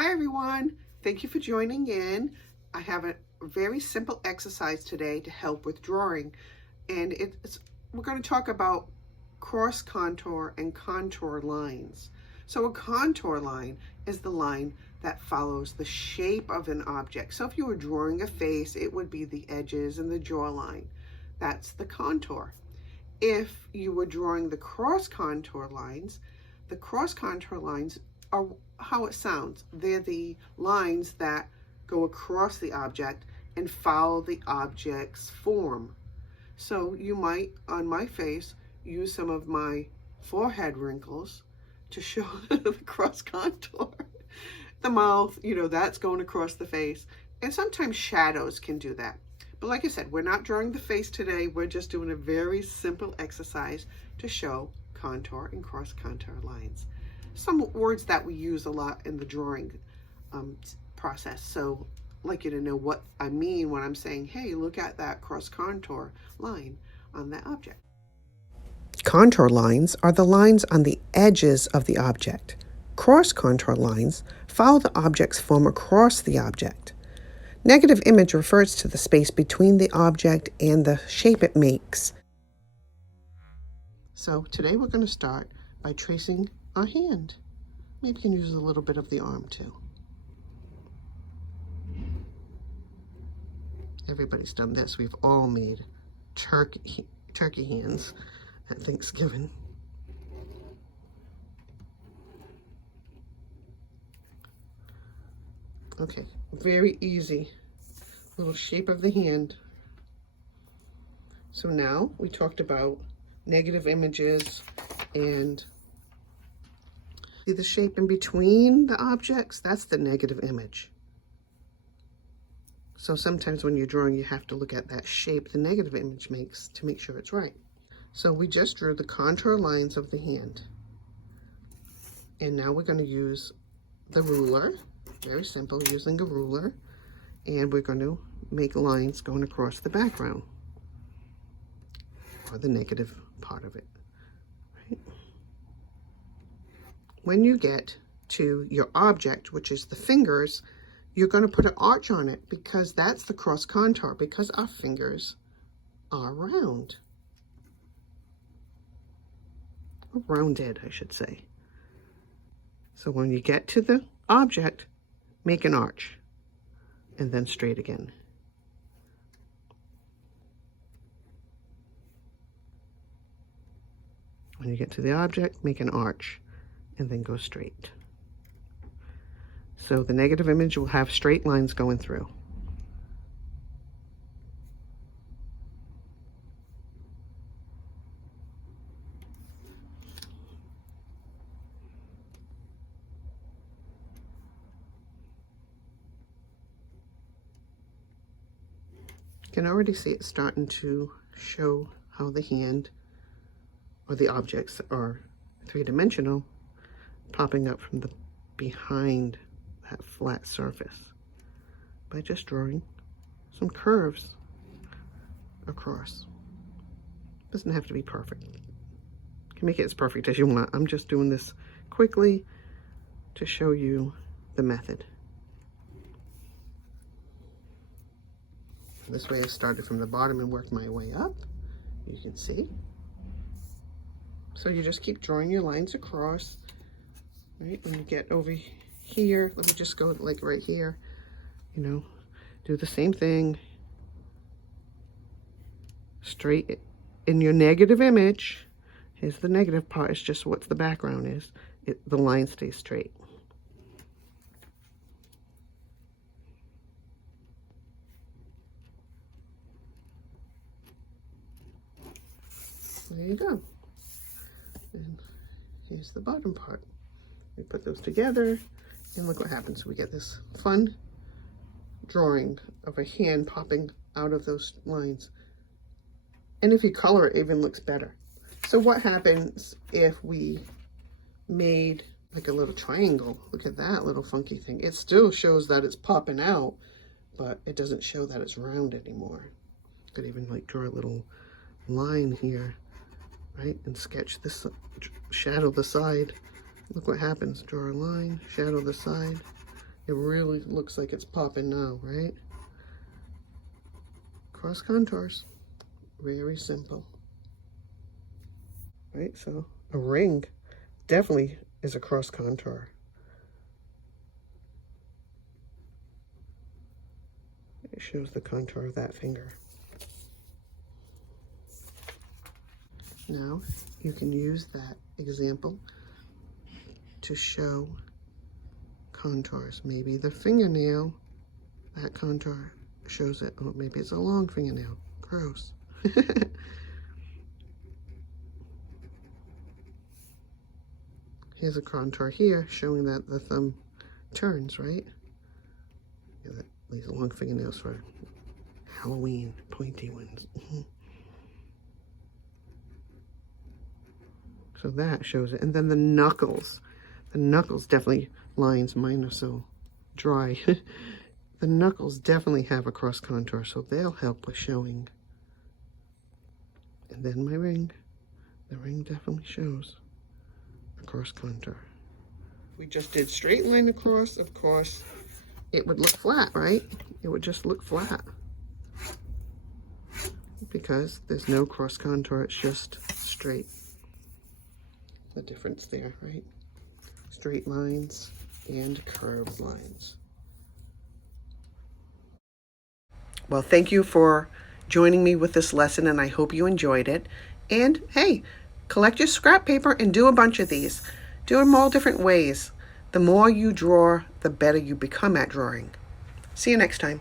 Hi everyone, thank you for joining in. I have a very simple exercise today to help with drawing, and we're going to talk about cross contour and contour lines. So a contour line is the line that follows the shape of an object. So if you were drawing a face, it would be the edges and the jawline. That's the contour. If you were drawing the cross contour lines are how it sounds. They're the lines that go across the object and follow the object's form. So you might, on my face, use some of my forehead wrinkles to show the cross contour. The mouth, that's going across the face. And sometimes shadows can do that. But like I said, we're not drawing the face today. We're just doing a very simple exercise to show contour and cross contour lines. Some words that we use a lot in the drawing process. So I'd like you to know what I mean when I'm saying, hey, look at that cross contour line on that object. Contour lines are the lines on the edges of the object. Cross contour lines follow the object's form across the object. Negative image refers to the space between the object and the shape it makes. So today we're going to start by tracing our hand. Maybe you can use a little bit of the arm too. Everybody's done this. We've all made turkey hands at Thanksgiving. Okay, very easy little shape of the hand. So now we talked about negative images and see the shape in between the objects. That's the negative image. So sometimes when you're drawing, you have to look at that shape the negative image makes to make sure it's right. So we just drew the contour lines of the hand. And now we're going to use the ruler. Very simple, using a ruler. And we're going to make lines going across the background, or the negative part of it. Right? When you get to your object, which is the fingers, you're going to put an arch on it because that's the cross contour, because our fingers are round. Or rounded, I should say. So when you get to the object, make an arch and then straight again. When you get to the object, make an arch and then go straight. So the negative image will have straight lines going through. You can already see it starting to show how the hand or the objects are three-dimensional, popping up from the behind that flat surface by just drawing some curves across. Doesn't have to be perfect. You can make it as perfect as you want. I'm just doing this quickly to show you the method. This way I started from the bottom and worked my way up, you can see. So you just keep drawing your lines across, right? When you get over here, let me just go like right here, do the same thing. Straight in your negative image, here's the negative part, it's just what the background is. The line stays straight. There you go. And here's the bottom part. We put those together and look what happens. We get this fun drawing of a hand popping out of those lines. And if you color it, it even looks better. So what happens if we made like a little triangle? Look at that little funky thing. It still shows that it's popping out, but it doesn't show that it's round anymore. Could even like draw a little line here, right? And sketch this, shadow the side. Look what happens. Draw a line, shadow the side, It really looks like it's popping now, right? Cross contours, very simple. Right, so a ring definitely is a cross contour. It shows the contour of that finger. Now you can use that example to show contours. Maybe the fingernail, that contour shows it. Oh, maybe it's a long fingernail. Gross. Here's a contour here showing that the thumb turns, right? Yeah, these long fingernails for Halloween, pointy ones. So that shows it. And then the knuckles. The knuckles definitely lines. Mine are so dry. The knuckles definitely have a cross contour, so they'll help with showing. And then my ring. The ring definitely shows a cross contour. We just did straight line across, of course. It would look flat, right? It would just look flat. Because there's no cross contour, it's just straight. The difference there, right? Straight lines and curved lines. Well, thank you for joining me with this lesson, and I hope you enjoyed it. And hey, collect your scrap paper and do a bunch of these. Do them all different ways. The more you draw, the better you become at drawing. See you next time.